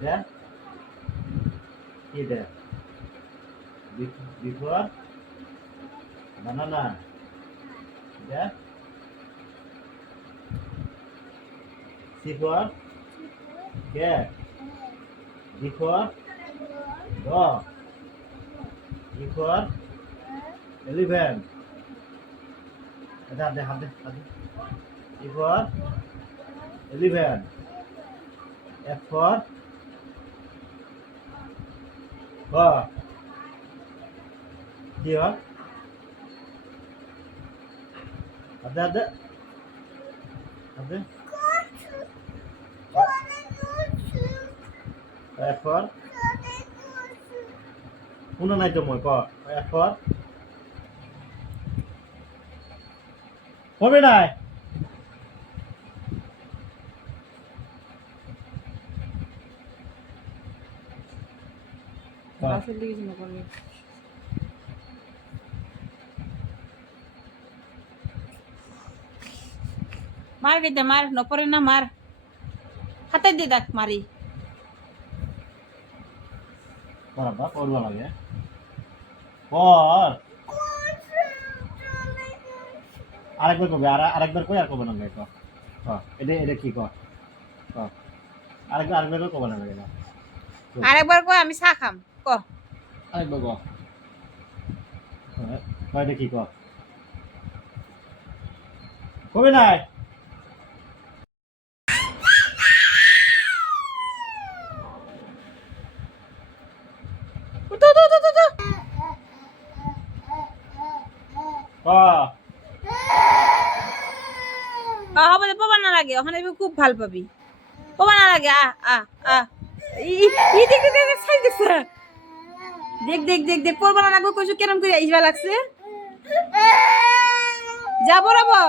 এটা কি এটা বিফোর বানানা এটা C for cat D for dog E for elephant এটা হাতে E for elephant F for কি হয় হাতে এফ ফর শুনা নাই তো মই ক এফ ফর হবে নাই মার গেছে মার নপরে না মার হাতে দিয়ে দেখ মারি বাবা পড়বা লাগে পর আরেকবার কবে আরেকবার কই আর কবে না লাগে ক এটা কি ক আরেকবার কবে না লাগে আরেকবার কই আমি চা খাম ক আরেকবার ক এটা কি ক কবে নাই হবে পাবা না লাগে ওখানে খুব ভাল পাবি পাবা না লাগে দেখ দেখ দেখ দেখ দেখ পড়বা না লাগবে কইছো কেরম করে আইবা লাগছে যাবো রাবো